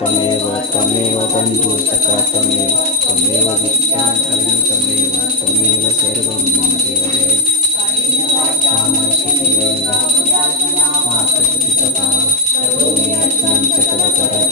तमेव तमेव बन्धु सखा तमेव विद्यां तमेव तमेव सर्वं मम देवदेव मातृपति सदा करोमि यत्नं सकलकरं